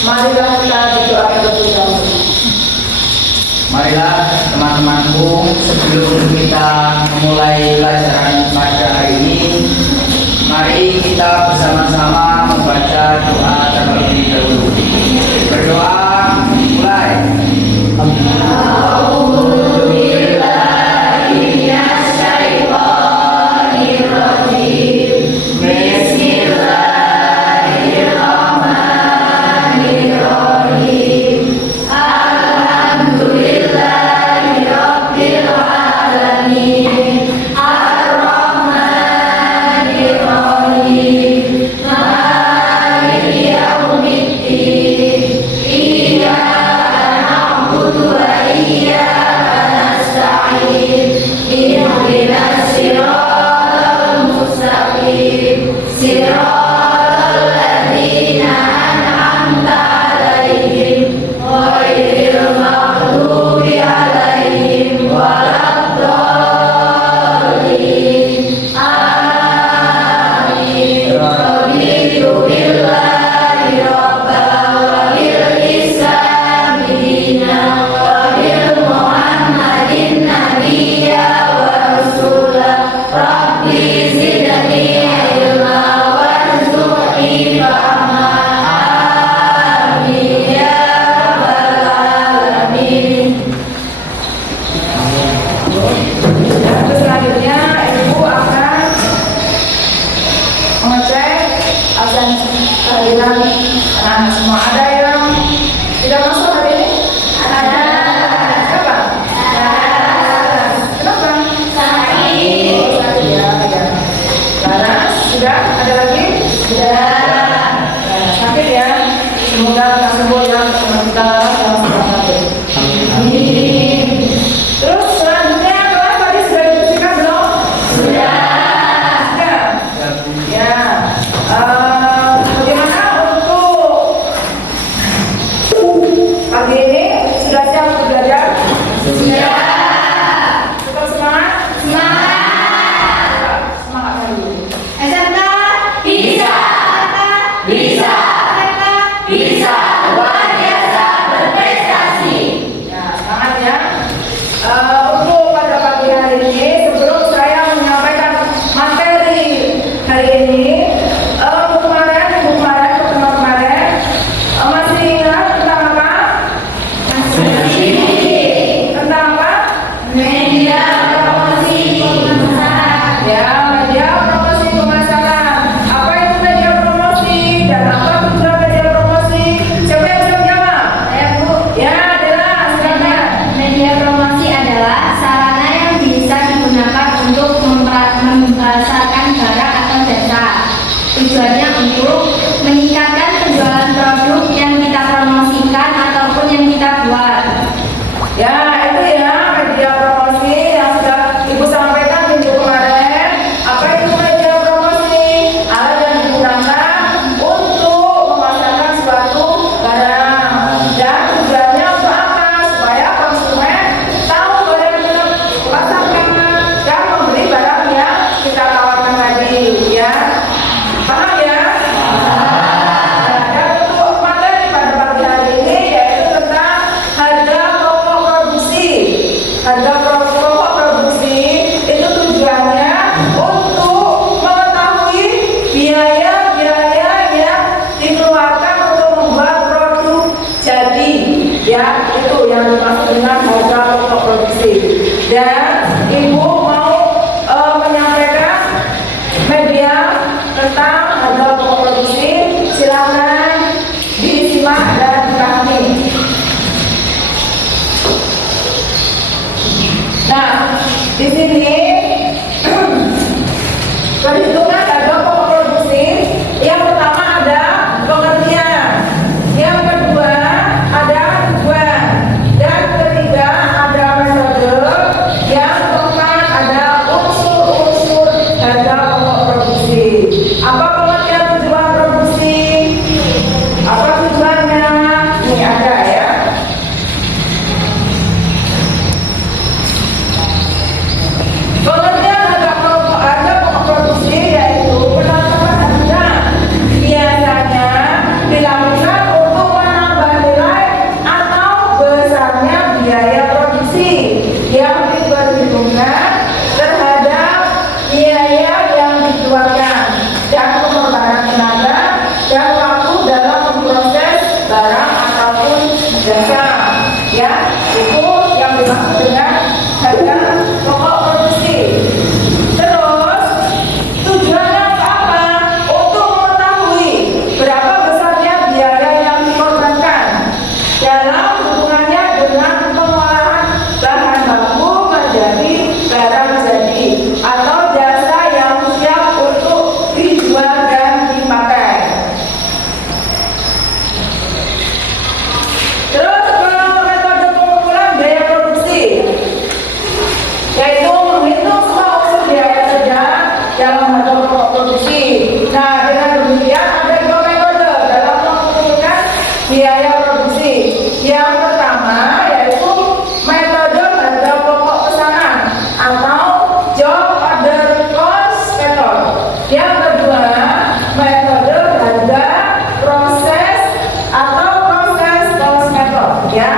Marilah kita berdoa terlebih dahulu. Marilah teman-temanku, sebelum kita memulai pelajaran pada hari ini, mari kita bersama-sama membaca doa terlebih dahulu. Berdoa, mulai. Tujuannya untuk meningkatkan penjualan produk yang kita promosikan ataupun yang kita buat. Ya, itu ya media promosi yang sudah Ibu sampaikan minggu kemarin. Apa itu media promosi? Alat yang digunakan untuk memasarkan suatu barang. Dan tujuannya untuk apa? Supaya konsumen tahu barang yang kita pasarkan dan membeli barang yang kita tawarkan tadi, ya. Paham ya? Dan untuk materi pada pagi hari ini yaitu tentang harga pokok produksi. Harga pokok produksi itu tujuannya untuk mengetahui biaya-biaya yang dikeluarkan untuk membuat produk jadi. Ya, itu yang dimaksud dengan harga pokok produksi. Dan Ibu mau menyampaikan media tentang harga pokok produksi, silakan disimak dan dipahami. Nah, di sini perhitungan harga pokok produksi. Yang pertama ada pengertian, yang kedua ada tujuan, dan ketiga ada metode, yang dimaksud dengan harga pokok produksi. Terus tujuannya apa? Untuk mengetahui berapa besarnya biaya yang dikorbankan dalam hubungannya dengan pengolahan bahan baku menjadi barang jadi atau jasa yang siap untuk dijual dan dipakai. Terus metode pengumpulan biaya produksi, yaitu menghitung semua unsur biaya kerja dalam harga pokok produksi. Nah, dengan demikian ada dua metode dalam mengumpulkan biaya produksi. Yang pertama yaitu metode harga pokok pesanan atau job order cost method. Yang kedua metode harga proses atau proses cost method, ya.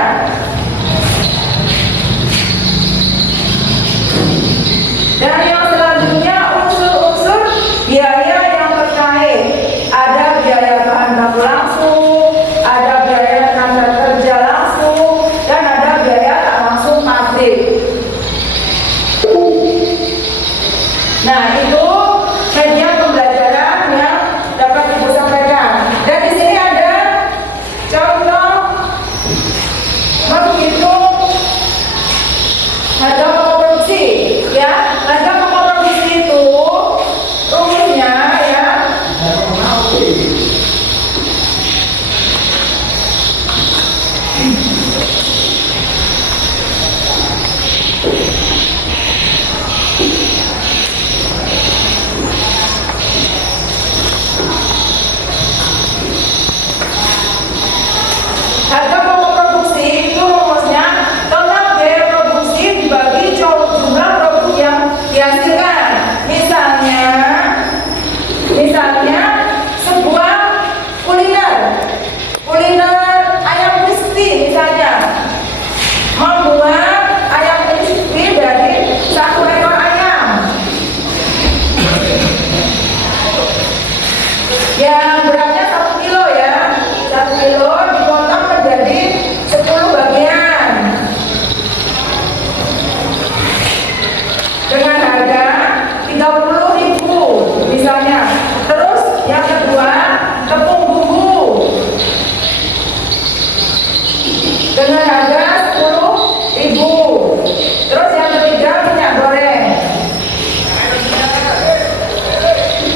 Dan yang selanjutnya unsur-unsur biaya yang terkait. Ada biaya bahan baku langsung, ada biaya tenaga kerja langsung, dan ada biaya tak langsung pabrik. Nah, itu media pembelajaran yang dapat Ibu sampaikan. Dan di sini ada contoh menghitung harga pokok produksi, ya. Harga pokok produksi itu rumusnya, ya. Harga pokok produksi itu rumusnya total biaya produksi dibagi jumlah produk yang dihasilkan. Misalnya sebuah kuliner ayam crispy, misalnya membuat ayam crispy dari 1 ekor ayam yang beratnya 1 kilo, ya. 1 kilo dipotong menjadi 10 bagian dengan harga 30.000 misalnya. Terus yang kedua tepung bumbu dengan harga 10.000. Terus yang ketiga minyak goreng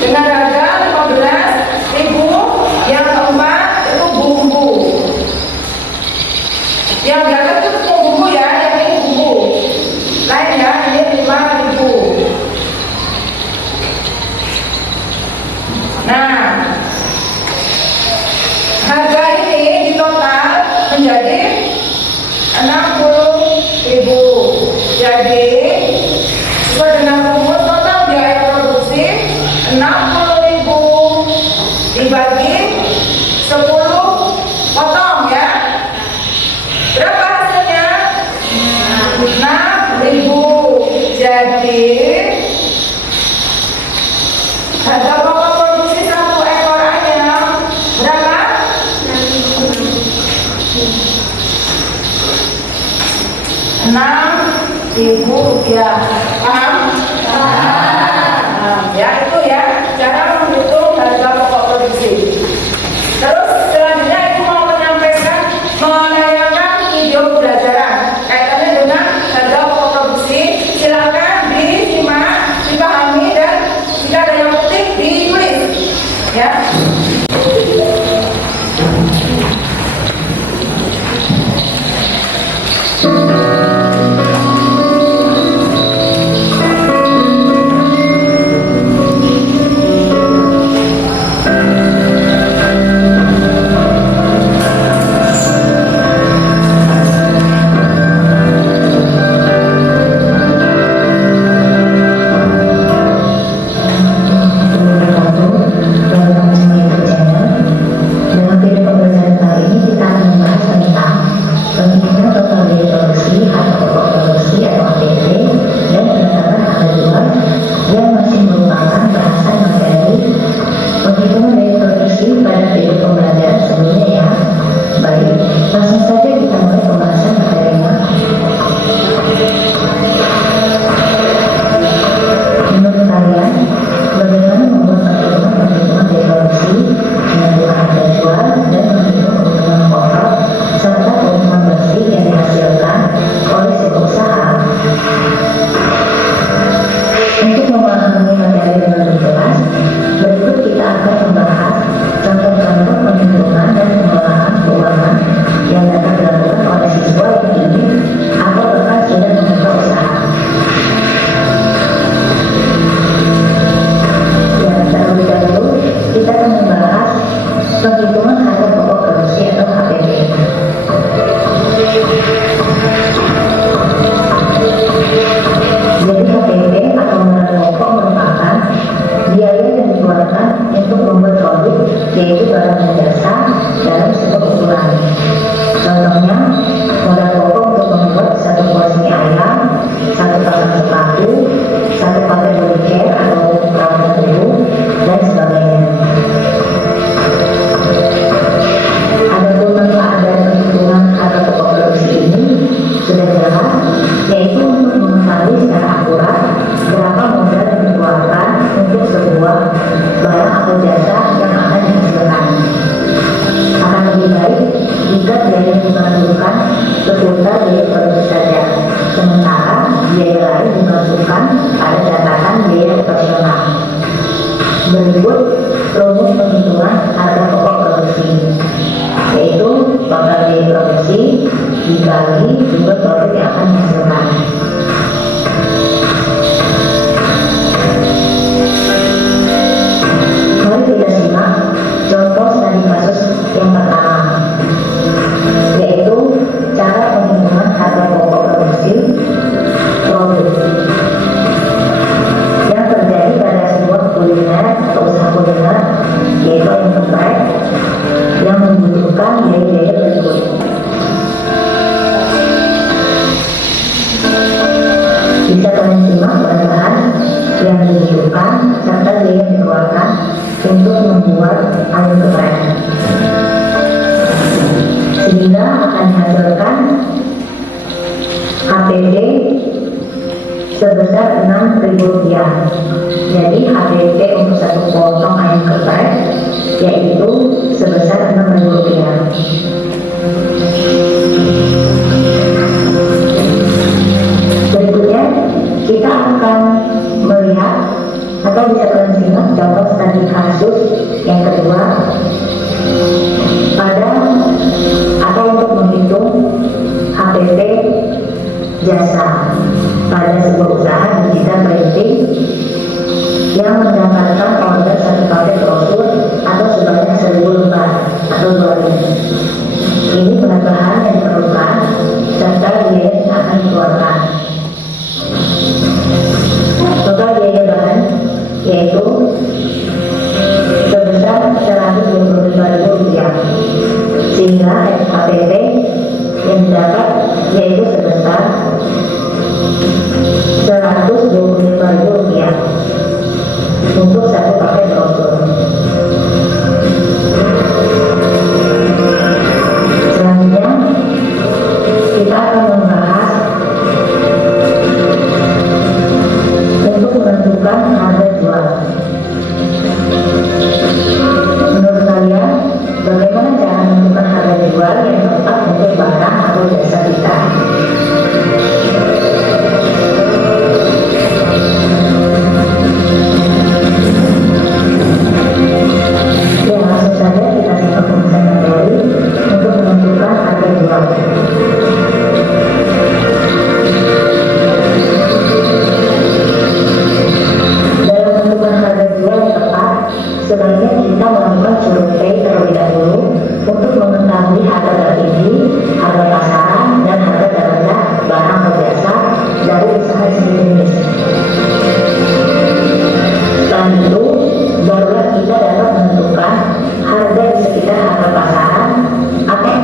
dengan harga 15.000. Yang keempat itu bumbu. Yang di atas itu tepung bumbu, ya, yang ini bumbu lain, ya, ini 5.000. Nah, harga ini di total menjadi 60.000. Jadi sesuai dengan rumus total biaya produksi 60.000 dibagi 10 potong, ya. Berapa hasilnya? 6.000. Jadi harga pokok produksi 1 ekor ayam berapa? 6.000 rupiah. Paham? Paham. Ya, itu, ya, cara menghitung harga pokok produksi. Terus selanjutnya Ibu mau menyampaikan menayangkan video pembelajaran kaitannya dengan harga pokok produksi. Silakan disimak, dipahami, dan jika ada yang penting ditulis, ya. produk, yaitu barang dan jasa dalam sebuah ukuran. Contohnya, modal pokok untuk membuat satu porsi mie ayam, satu pasang sepatu, satu paket body care atau perawatan tubuh, dan sebagainya. Adapun manfaat dan perhitungan harga pokok produksi ini sudah jelas, yaitu untuk mengetahui secara akurat berapa modal yang dikeluarkan untuk sebuah barang atau jasa yang akan dihasilkan. Akan lebih baik jika biaya yang dimasukkan seputar biaya produksi saja, sementara biaya lain dimasukkan pada catatan biaya operasional. Berikut rumus penghitungan harga pokok produksi, yaitu total biaya produksi dikali jumlah produk yang akan dihasilkan. Mari kita simak contoh studi kasus yang pertama, yaitu cara penghitungan harga pokok produksi produk yang terjadi pada sebuah kuliner atau usaha kuliner, yaitu ayam geprek yang membutuhkan biaya-biaya berikut. Bisa kalian simak bahan-bahan yang dibutuhkan serta biaya yang dikeluarkan untuk membuat ayam geprek, sehingga akan dihasilkan HPP sebesar Rp6.000. Jadi HPP untuk satu potong ayam geprek yaitu sebesar Rp6.000. Berikutnya kita akan melihat atau bisa kalian simak contoh studi kasus yang kedua pada atau untuk menghitung HPP jasa pada sebuah usaha digital printing yang mendapatkan order satu paket brosur atau sebanyak 1000 lembar atau 2000. Ini bahan-bahan yang diperlukan serta biaya yang akan dikeluarkan. Total biaya bahan yaitu sebesar Rp125.000, sehingga HPP yang didapat yaitu sebesar Rp125.000 untuk satu paket brosur. Selanjutnya kita akan membahas untuk menentukan harga jual. Menurut kalian, bagaimana cara menentukan harga jual yang tepat untuk barang atau jasa kita? Ya, langsung saja kita simak pembahasan materi untuk menentukan harga jual. Dalam menentukan harga jual yang tepat, sebaiknya kita melakukan survei terlebih dahulu untuk mengetahui harga tertinggi, harga pasaran, dan harga terendah barang atau jasa dari usaha sejenis. Setelah itu, barulah kita dapat menentukan harga di sekitar harga pasaran atau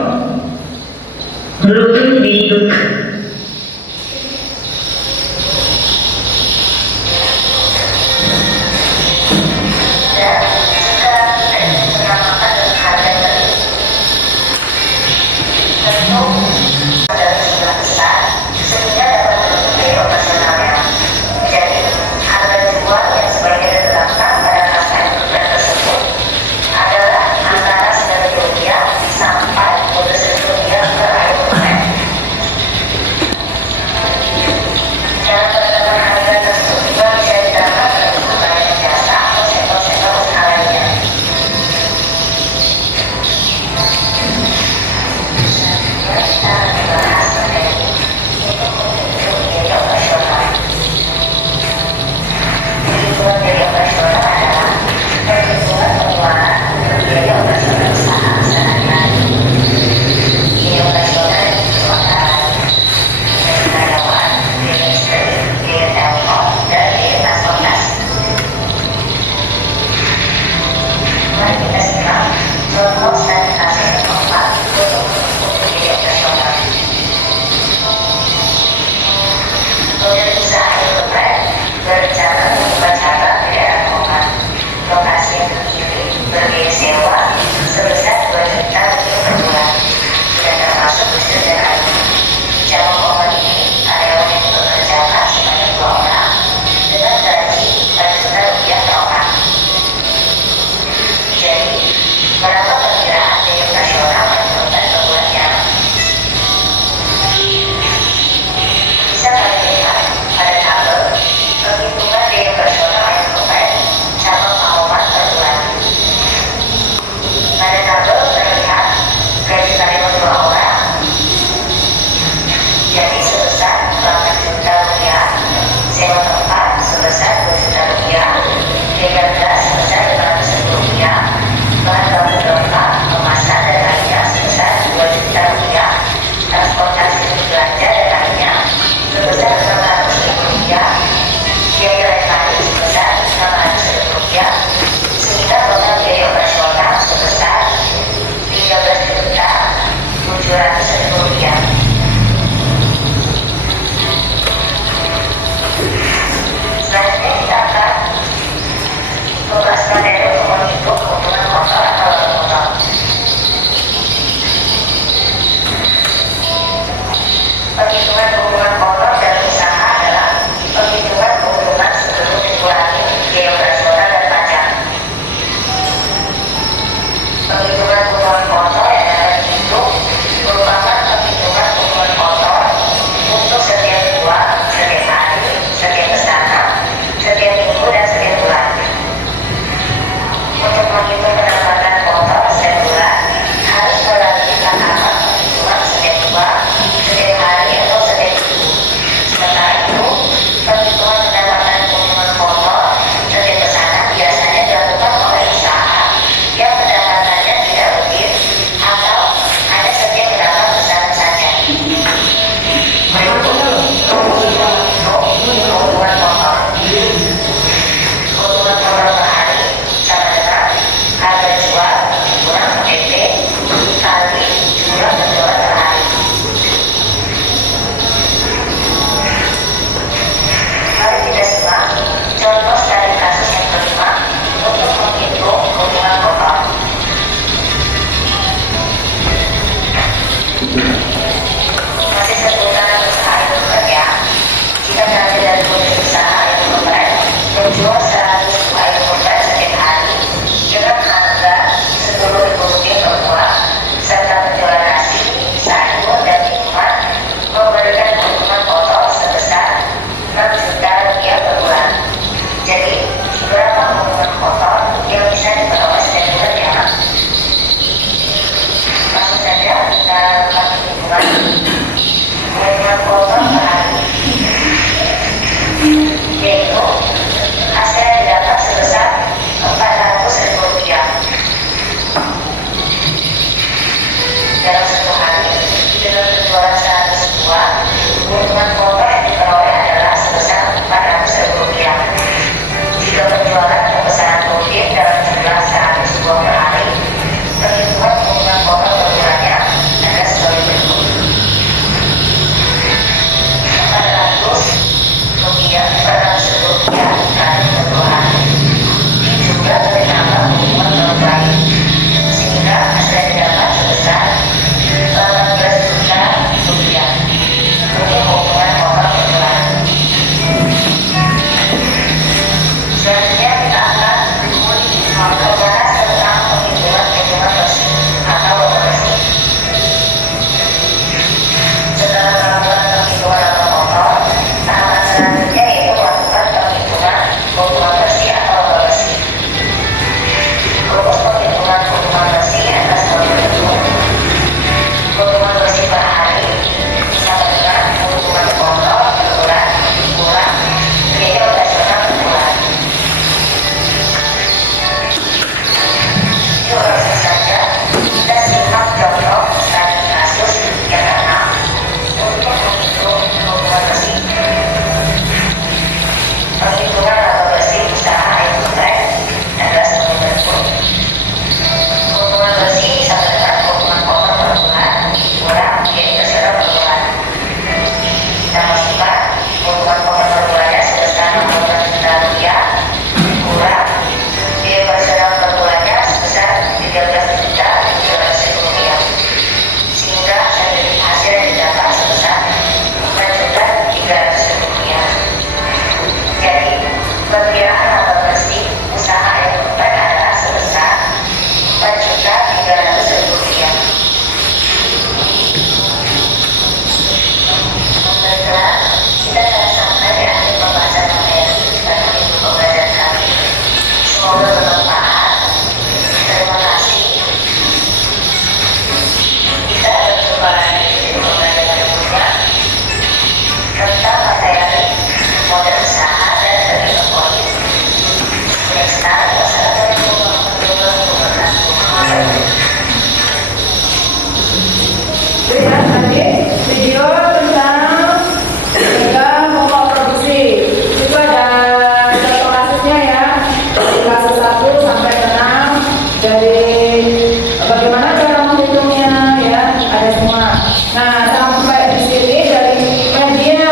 Bagaimana cara menghitungnya ya? Ada semua. Nah, sampai di sini dari media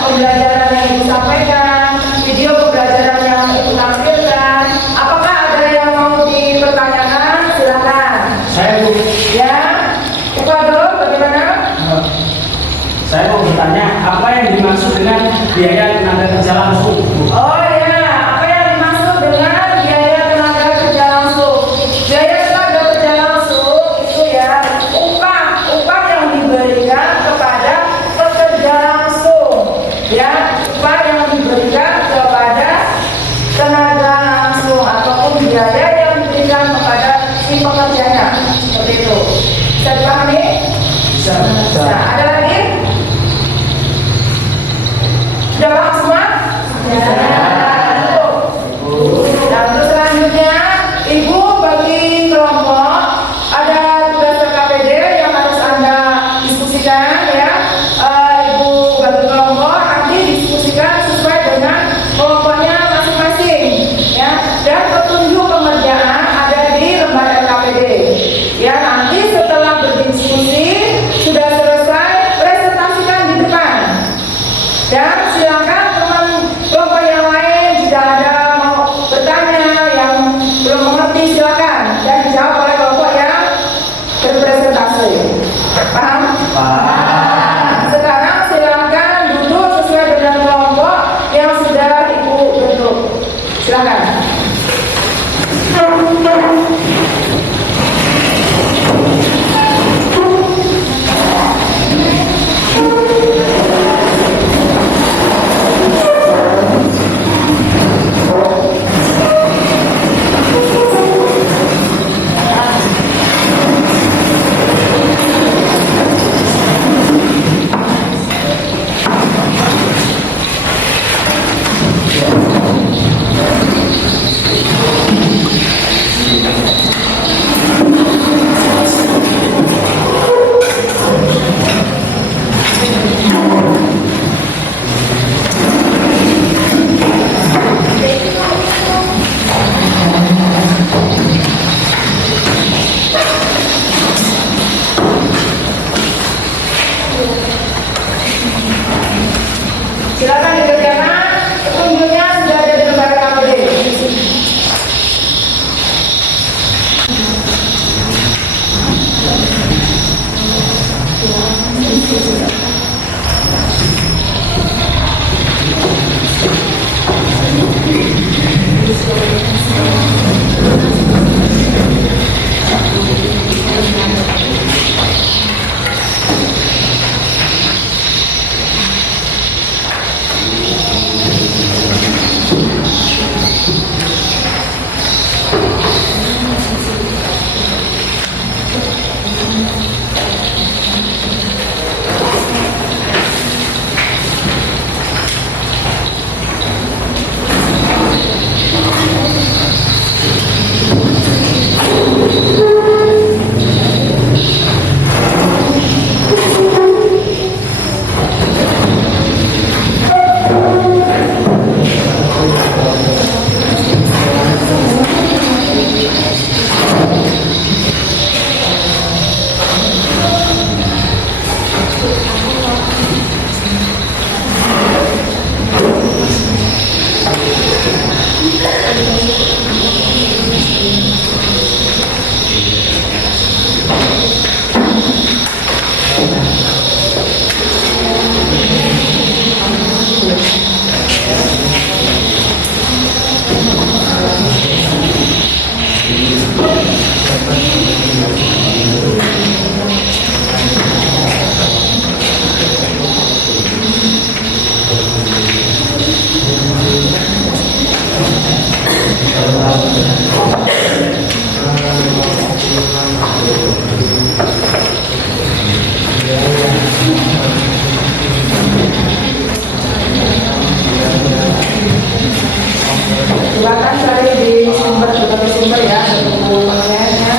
pembelajaran yang Ibu sampaikan, video pembelajaran yang Ibu tampilkan, apakah ada yang mau dipertanyakan? Silakan. Saya Bu, Ya, Ecuador bagaimana? saya mau bertanya apa yang dimaksud dengan biaya tenaga kerja langsung, Bu? Oh ya, apa yang dimaksud dengan biaya tenaga kerja langsung? Biaya tenaga kerja langsung itu ya upah yang diberikan kepada pekerja langsung, ya upah yang diberikan kepada tenaga langsung ataupun biaya yang diberikan kepada si pekerjanya, seperti itu. Bisa dipahami? Bisa. Nah, ada lagi? Sudah paham semua? Ya. Nah, untuk selanjutnya, Ibu bagi kelompok ada tugas KPD yang harus Anda diskusikan ya. Ibu bagi kelompok nanti diskusikan sesuai dengan kelompoknya masing-masing ya. Dan petunjuk pengerjaan ada di lembar LKPD. Ya, nanti setelah berdiskusi sudah selesai, presentasikan di depan. Dan silakan teman kelompok yang lain jika ada mau bertanya yang belum mengerti silakan dan dijawab oleh kelompok yang berpresentasi. Paham? Nah, sekarang silakan duduk sesuai dengan kelompok yang sudah Ibu bentuk. Silakan. Silakan dikerjakan. Petunjuknya sudah ada di lembar KPD. Silakan cari di berbagai sumber ya untuk penilaiannya.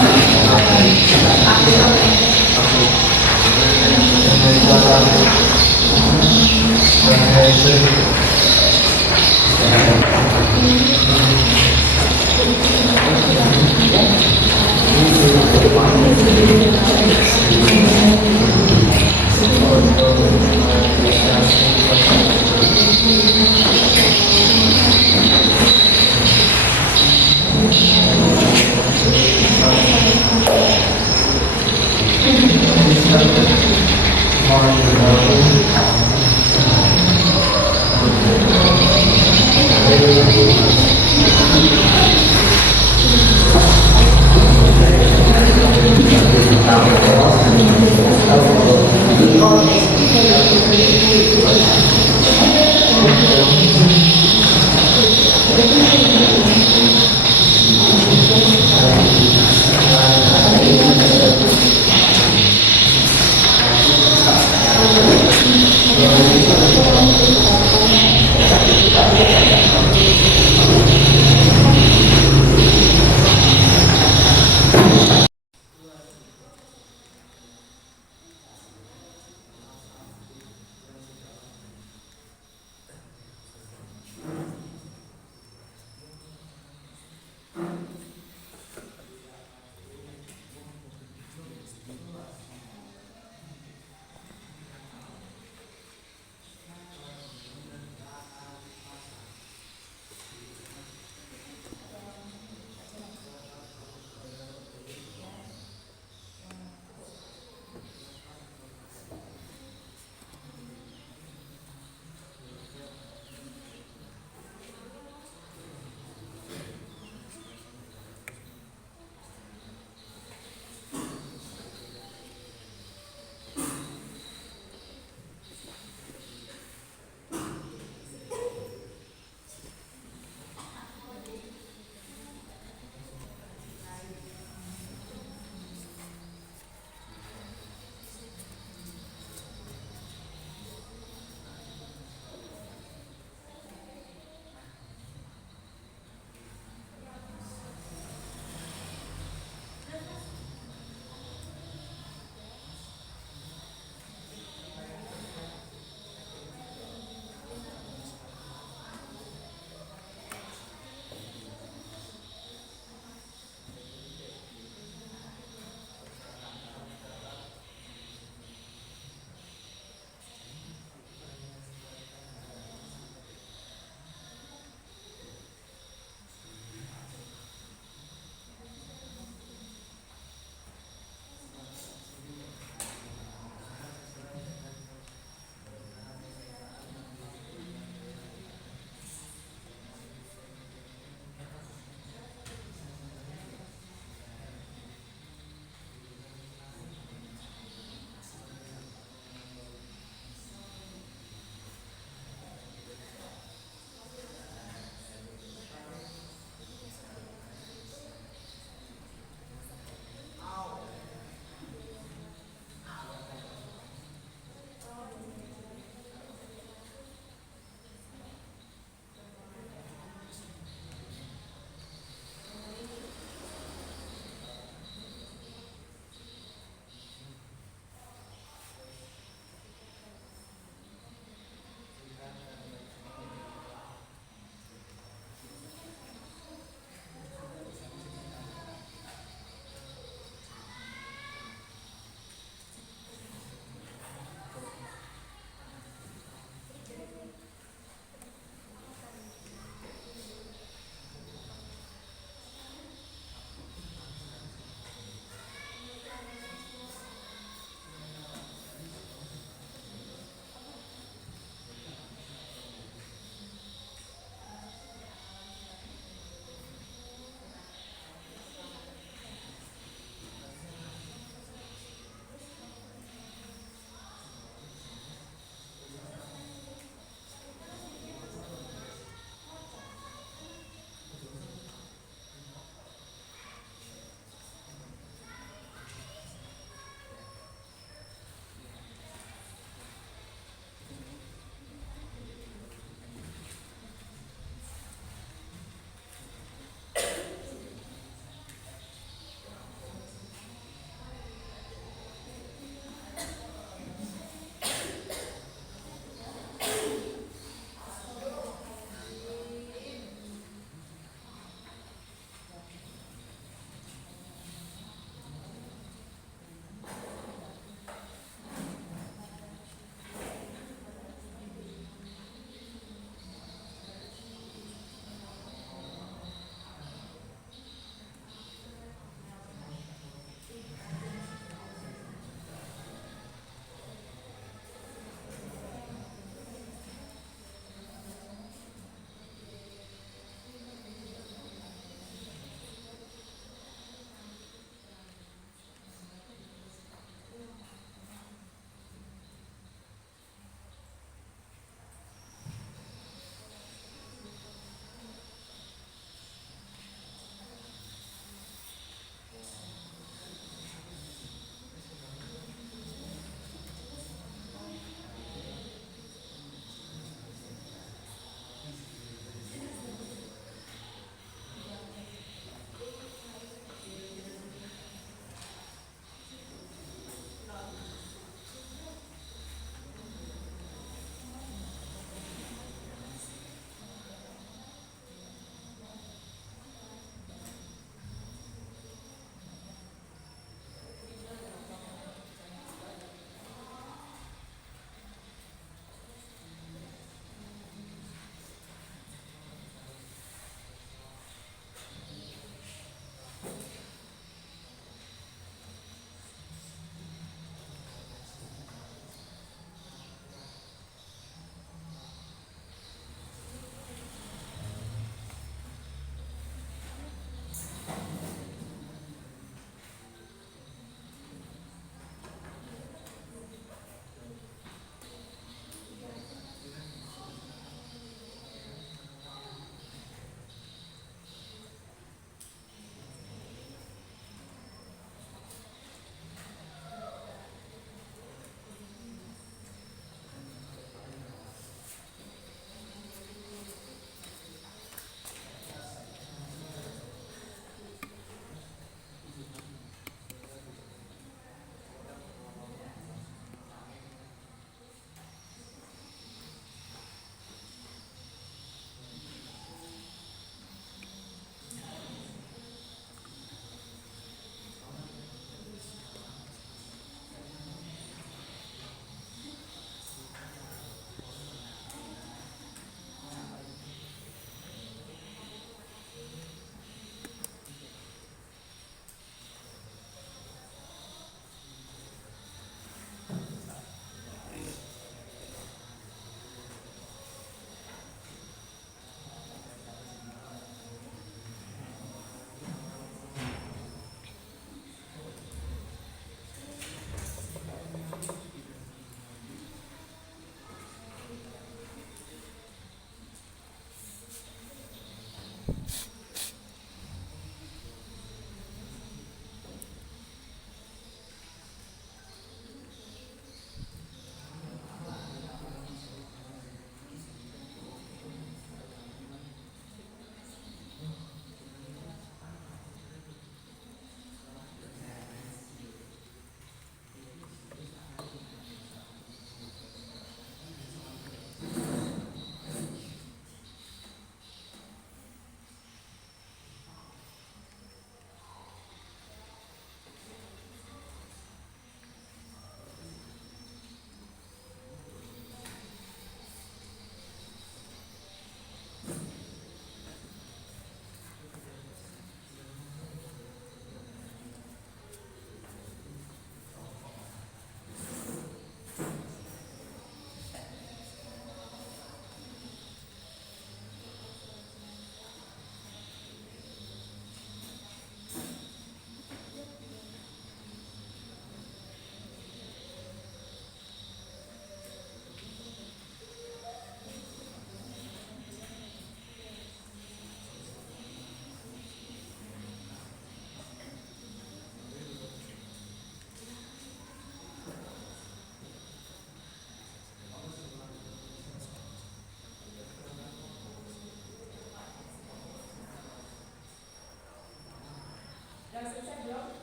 belum?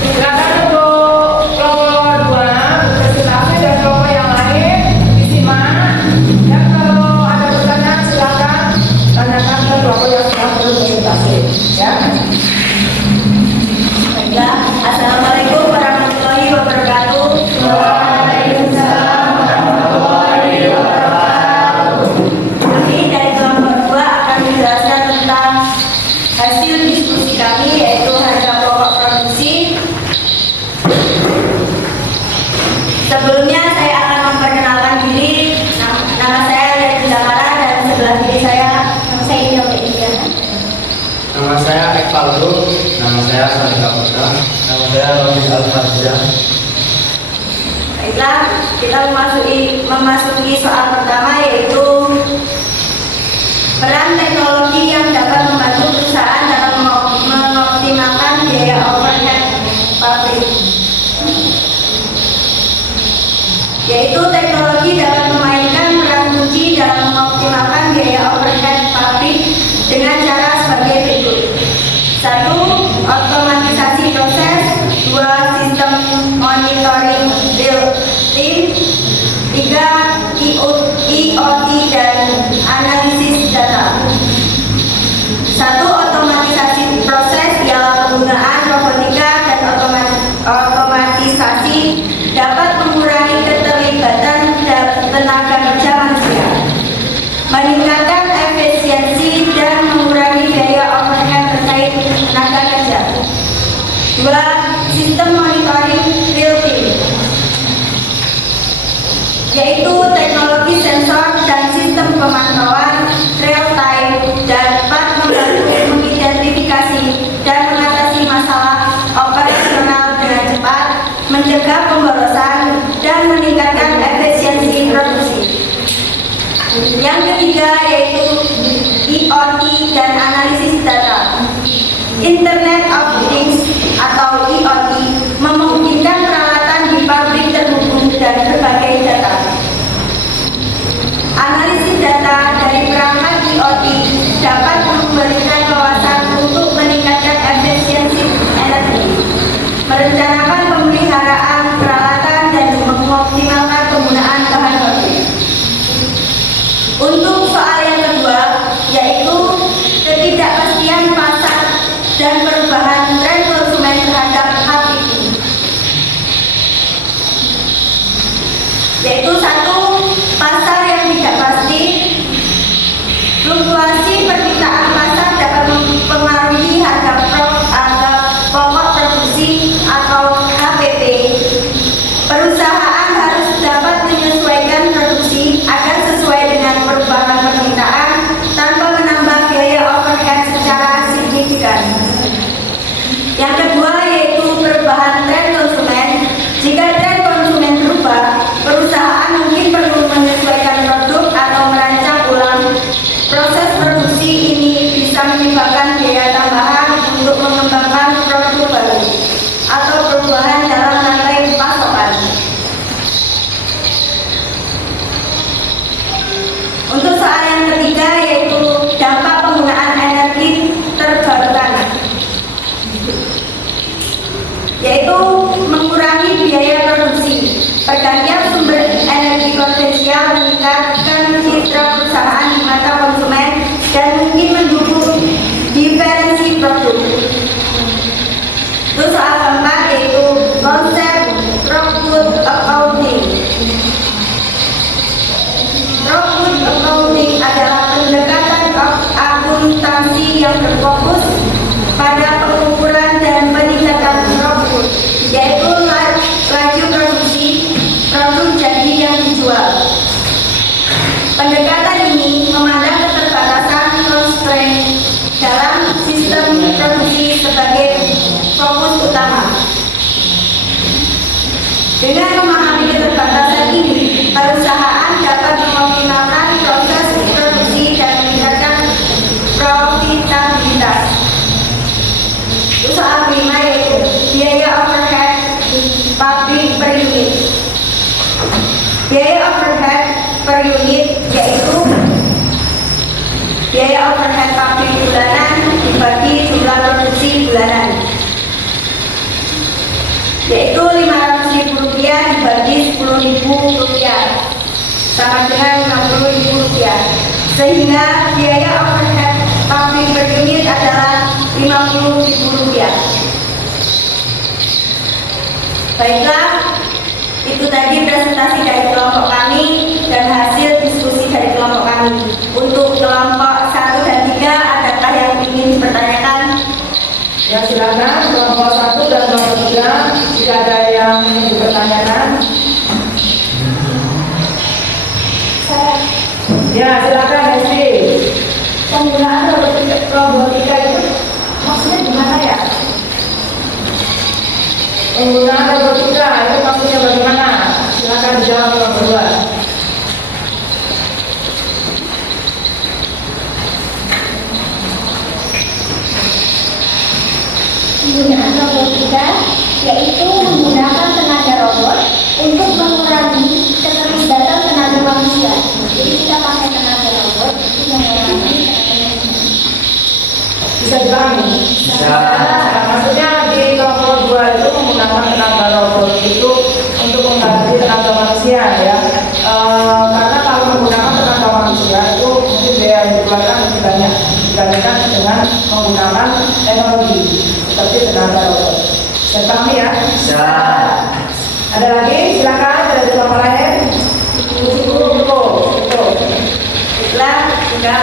Silakan untuk kelompok 2 presentasi dan kelompok yang lain disimak. Ya, kalau ada pertanyaan silakan tanyakan ke kelompok yang sedang berpresentasi. Ya. Baiklah, Assalamualaikum warahmatullahi wabarakatuh. Waalaikumsalam warahmatullahi wabarakatuh. Kami dari kelompok 2 akan menjelaskan tentang hasil diskusi kami, yaitu harga pokok produksi. Sebelumnya saya akan memperkenalkan diri. Nama saya Lian Zamara dan sebelah kiri saya Ida Media. Nama saya Ekvaldo, nama saya Salika Putra, nama saya Robi Al-Fadjah. Baiklah, kita memasuki soal pertama, yaitu peran teknologi yang dapat membantu perusahaan dalam mengoptimalkan biaya overhead pabrik. Yaitu teknologi dapat memainkan peran kunci dalam mengoptimalkan biaya overhead pabrik dengan cara sebagai berikut. 1. Otomatisasi proses. 2. Sistem monitoring real time. 3. IoT dan analisis data. 1. Otomatisasi proses ialah penggunaan robotika dan otomatisasi dapat mengurangi keterlibatan tenaga kerja manusia, meningkatkan efisiensi dan mengurangi biaya overhead terkait tenaga kerja. 2. Sistem monitoring real time, yaitu teknologi sensor dan sistem pemantauan real time dapat membantu mengidentifikasi dan mengatasi masalah operasional dengan cepat, mencegah pemborosan, dan meningkatkan efisiensi produksi. Yang ketiga yaitu IoT dan analisis data. Internet of Things atau IoT memungkinkan peralatan di pabrik terhubung dan berbagai data. Analisis data dari perangkat IoT dapat memberikan wawasan untuk meningkatkan efisiensi energi, merencanakan pemeliharaan peralatan, dan mengoptimalkan penggunaan bahan baku. Untuk soal yang kedua, yaitu ketidakpastian pasar dan perubahan tren konsumen terhadap hal ini. Yaitu 1. Pasar yang tidak pasti. Fluktuasi permintaan pasar dapat mempengaruhi harga pokok produksi atau HPP. Perusahaan harus dapat menyesuaikan produksi agar sesuai dengan perubahan permintaan tanpa menambah biaya overhead secara signifikan. Yang kedua yaitu perubahan tren konsumen. Jika tren konsumen berubah, perusahaan mungkin perlu menyesuaikan produk atau merancang ulang proses produksi. Ini bisa menyebabkan biaya tambahan untuk mengembangkan produk baru atau perubahan dalam rantai pasokan. Untuk soal yang ketiga yaitu dampak penggunaan energi terbarukan, yaitu mengurangi biaya produksi. Pergantian sumber Pendekatan ini memandang keterbatasan constraint dalam sistem produksi sebagai fokus utama. Dengan memahami keterbatasan ini, perusahaan dapat mengoptimalkan proses produksi dan meningkatkan profitabilitas. Soal kelima yaitu biaya overhead pabrik per unit. Biaya overhead per unit yaitu biaya overhead pabrik bulanan dibagi jumlah produksi bulanan, yaitu Rp500.000 dibagi Rp10.000 sama dengan Rp60.000, sehingga biaya overhead pabrik per unit adalah Rp50.000. Baiklah, itu tadi presentasi dari kelompok kami dan hasil diskusi dari kelompok kami. Untuk kelompok 1 dan 3, adakah yang ingin dipertanyakan? Ya silakan kelompok 1 dan kelompok 3 jika ada yang ingin dipertanyakan. Ya silakan Desi. Penggunaan robotika itu maksudnya gimana ya? Penggunaan robotika itu maksudnya bagaimana? Silakan dijawab kelompok 2. Penggunaan robotika yaitu menggunakan tenaga robot untuk mengurangi keterlibatan tenaga manusia. Jadi kita pakai tenaga robot untuk mengurangi tenaga manusia. Bisa dipahami? Bisa. Nah, maksudnya di kelompok 2 itu menggunakan tenaga robot itu untuk mengganti tenaga manusia ya. Karena kalau menggunakan tenaga manusia itu mungkin biaya yang dikeluarkan lebih banyak dibandingkan dengan menggunakan teknologi seperti tenaga robot. Bisa pahami ya? Bisa. Ada lagi? Silakan dari kelompok lain. Baiklah, jika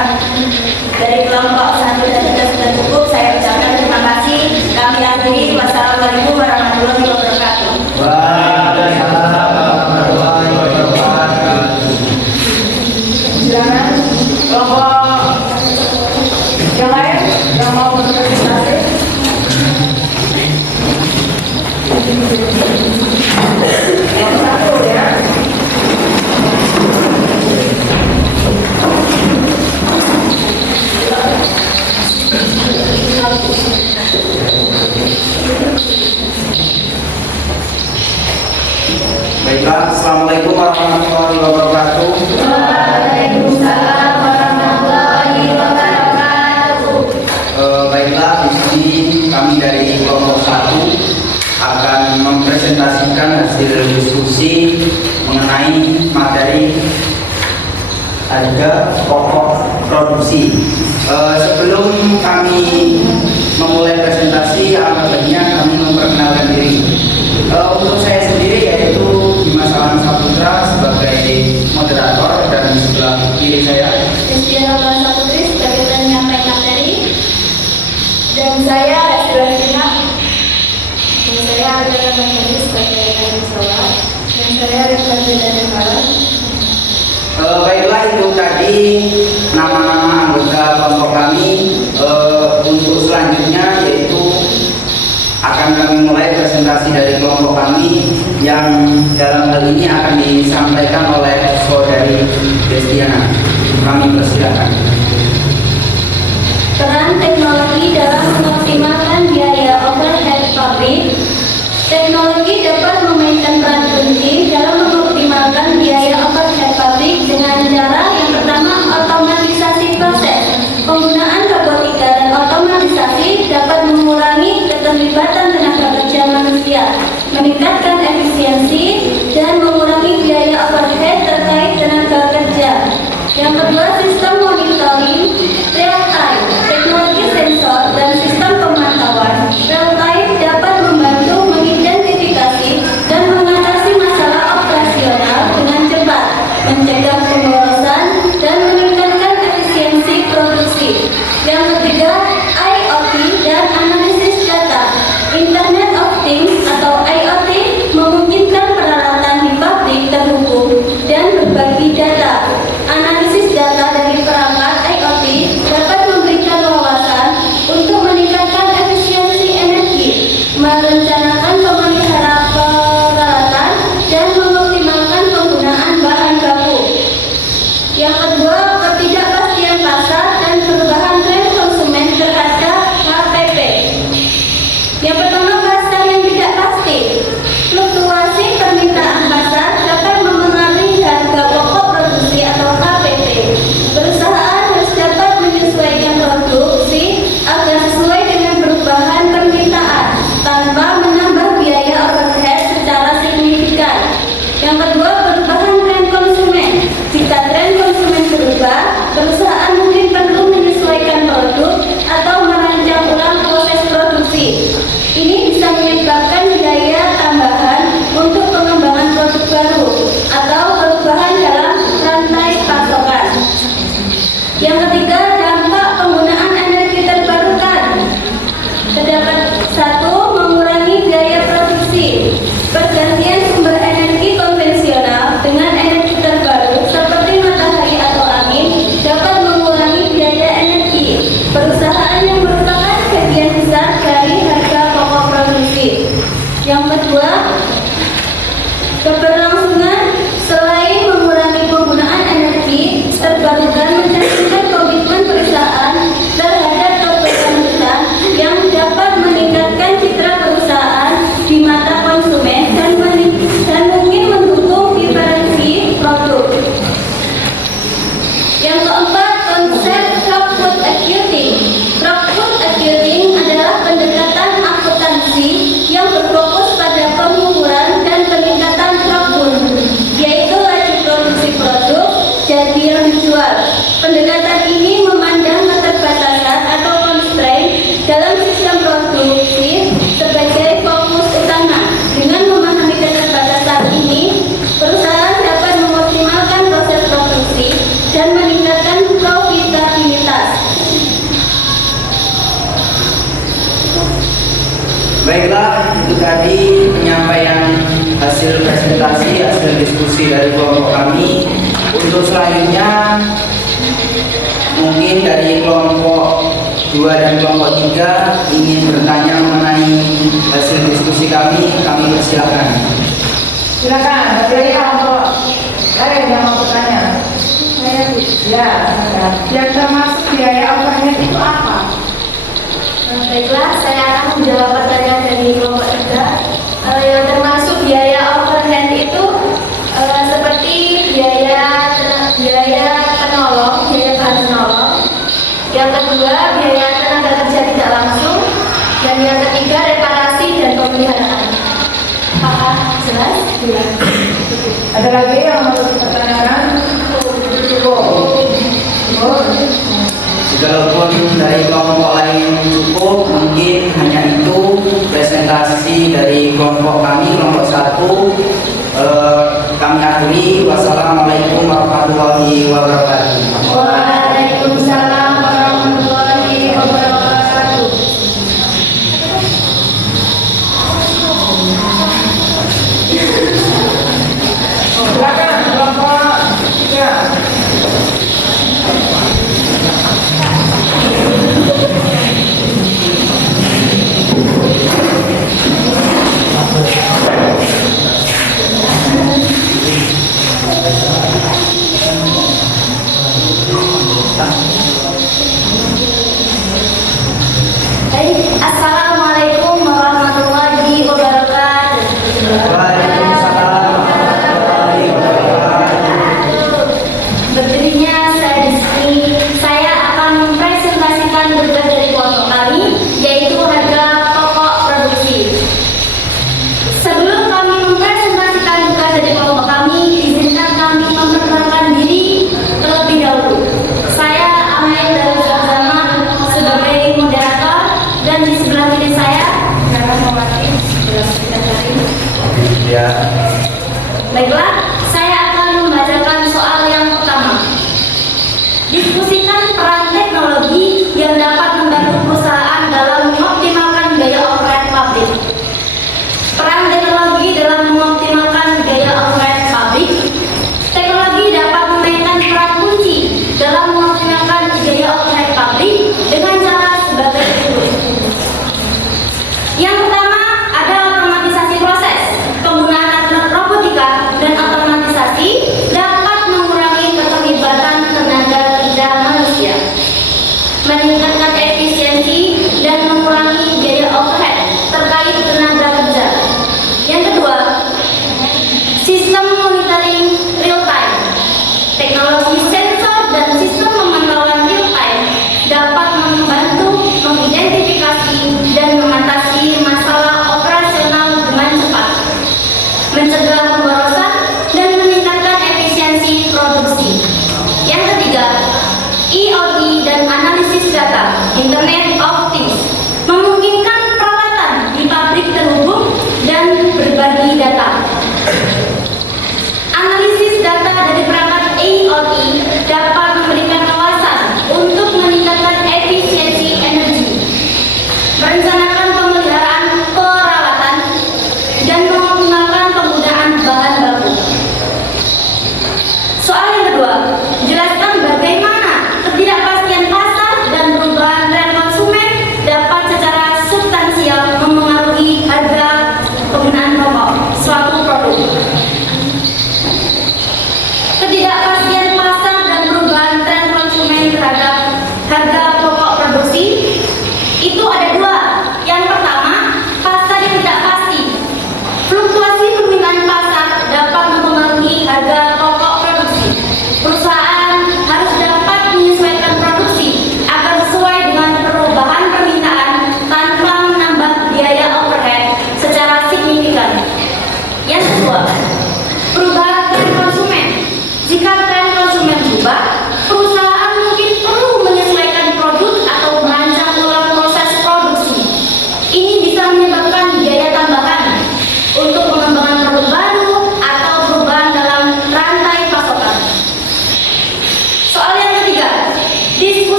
dari kelompok 1 dan 3 sudah cukup, saya ucapkan terima kasih. Kami akhiri. Wassalamualaikum warahmatullahi wabarakatuh. Waalaikumsalam warahmatullahi wabarakatuh. Silakan kelompok yang lain yang mau berpresentasi. Kelompok 1 ya. Baiklah, Assalamualaikum warahmatullahi wabarakatuh. Waalaikumsalam warahmatullahi wabarakatuh. Baiklah, di sini kami dari kelompok 1 akan mempresentasikan hasil diskusi mengenai materi harga pokok produksi. Sebelum kami memulai presentasi, alhamdulillah kami memperkenalkan diri. Untuk saya sendiri yaitu Dimas Alam Saputra sebagai moderator dan sebelah kiri saya Destiano Saputri sebagai penyampai materi, dan saya Estelina, dan saya Adalah Menteri sebagai pembicara, dan saya Rizky dari Barat. Baiklah, itu tadi nama-nama anggota kelompok kami. Untuk selanjutnya yaitu akan kami mulai presentasi dari kelompok kami yang dalam hal ini akan disampaikan oleh saudari Destiana. Kami persilakan. Peran teknologi dalam mengoptimalkan biaya overhead pabrik. Teknologi dapat memainkan peran penting dalam mengoptimalkan biaya overhead pabrik dengan cara yang pertama, otomatisasi proses. Penggunaan robotika dan otomatisasi dapat mengurangi keterlibatan tenaga kerja manusia, meningkatkan efisiensi, dan mengurangi biaya overhead terkait tenaga kerja. Yang kedua, sistem monitoring real time, teknologi sensor dan sistem pemantauan real time dapat membantu mengidentifikasi atau perubahan dalam rantai pasokan. Yang ketiga, dampak penggunaan energi terbarukan. Terdapat satu, mengurangi biaya produksi. Pergantian sumber energi konvensional dengan energi terbaru seperti matahari atau angin dapat mengurangi biaya energi perusahaan yang merupakan sebagian besar dari harga pokok produksi. Yang kedua, keberlangsungan. Selain mengurangi penggunaan energi terbarukan, mencantumkan komitmen perusahaan terhadap keberlanjutan yang dapat meningkatkan citra perusahaan di mata konsumen dan mungkin mendukung diferensi produk. Yang keempat, konsep crowd food accounting. Crowd food accounting adalah pendekatan akuntansi yang berfokus pada pengukuran dan peningkatan output, yaitu laju produksi produk jadi yang dijual. Pendekatan ini memandang keterbatasan atau constraint dalam sistem produksi sebagai fokus utama. Dengan memahami keterbatasan ini, perusahaan dapat mengoptimalkan proses produksi dan meningkatkan profitabilitas. Baiklah, itu tadi penyampaian hasil presentasi, hasil diskusi dari kelompok kami. Untuk selanjutnya, mungkin dari kelompok 2 dan kelompok 3 ingin bertanya mengenai hasil diskusi kami persilakan. Silakan, dari kelompok lain yang mau bertanya. Ya, yang termasuk biaya overhead itu apa? Baiklah, saya akan menjawab pertanyaan dari kelompok 3. Yang termasuk biaya overhead itu seperti biaya penolong, biaya bahan penolong. Yang kedua, biaya tenaga kerja tidak langsung. Dan yang ketiga, reparasi dan pemeliharaan. Apakah jelas? Jelas. Ada lagi yang mau dipertanyakan? Jikalau dari kelompok lain cukup, mungkin hanya itu presentasi dari kelompok kami, kelompok 1. Kami akhiri. Wassalamualaikum warahmatullahi wabarakatuh. Waalaikumsalam warahmatullahi wabarakatuh. Silakan kelompok 3.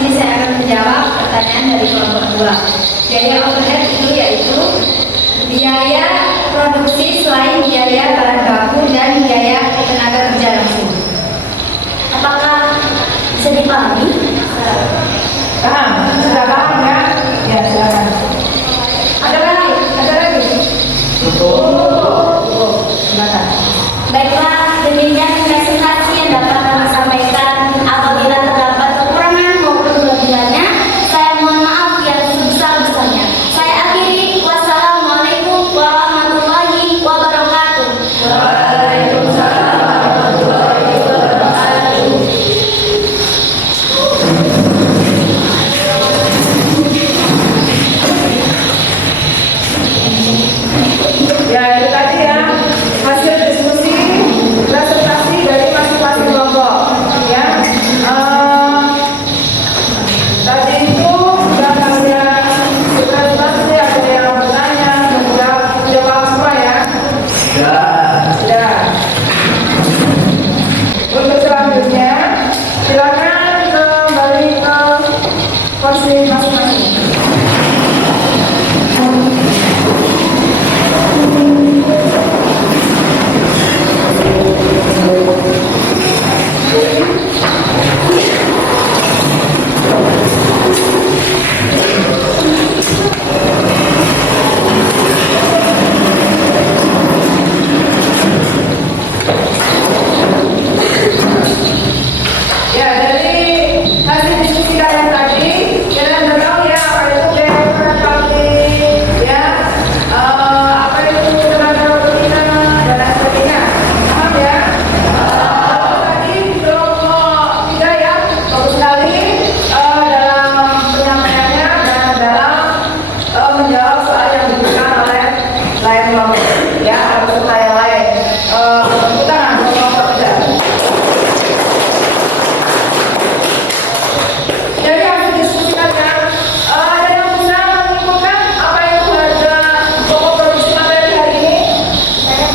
sini saya akan menjawab pertanyaan dari kelompok 2. Biaya overhead itu yaitu biaya produksi selain biaya bahan baku dan biaya tenaga kerja langsung. Apakah bisa dipahami? Paham? Sudah paham ya? Ya, silakan. Ada lagi? Ada lagi? Silakan. Baiklah, demikian presentasi yang dapat kami sampaikan. Apabila terdapat kekurangan maupun kelebihannya, saya mohon maaf yang sebesar-besarnya. Saya akhiri. Wassalamualaikum warahmatullahi wabarakatuh. Waalaikumsalam warahmatullahi wabarakatuh. Ya, itu tadi ya hasil diskusi presentasi dari masing-masing kelompok ya. Tadi itu sudah kalian presentasi, ada yang bertanya, sudah jawab semua ya. Sudah. Untuk selanjutnya silakan kembali ke kursi masing-masing. Ya, dari hasil diskusi kalian tadi, kalian udah tahu ya apa itu BMR publik, ya, apa itu tenaga rutina dan lain sebagainya. Paham ya? Tadi di kelompok 3 ya, bagus sekali dalam penyampaiannya dan dalam menjawab soal yang diberikan oleh lain kelompok, ya, atau peserta yang lain. Tepuk tangan untuk kelompok 3. Dari hasil diskusi kalian, ada yang bisa menyimpulkan apa itu harga pokok produksi materi hari ini?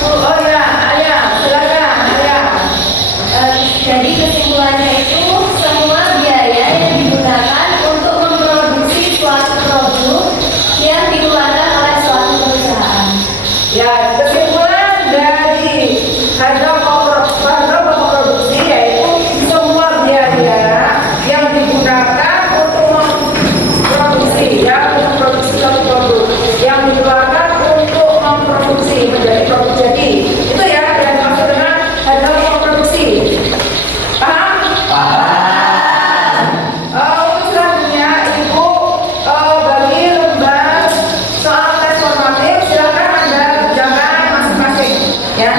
Oh ya, Alia, silakan Alia. Jadi kesimpulannya itu semua biaya yang digunakan untuk memproduksi suatu produk yang dikeluarkan oleh suatu perusahaan. Ya, kesimpulan dari harga pokok produksi yaitu semua biaya yang digunakan untuk memproduksi, ya, untuk memproduksi suatu produk yang dikeluarkan untuk memproduksi menjadi produk jadi. Itu ya yang dimaksud dengan harga pokok produksi. Paham? Untuk selanjutnya Ibu bagi lembar soal tes formatif, silakan Anda kerjakan masing-masing ya.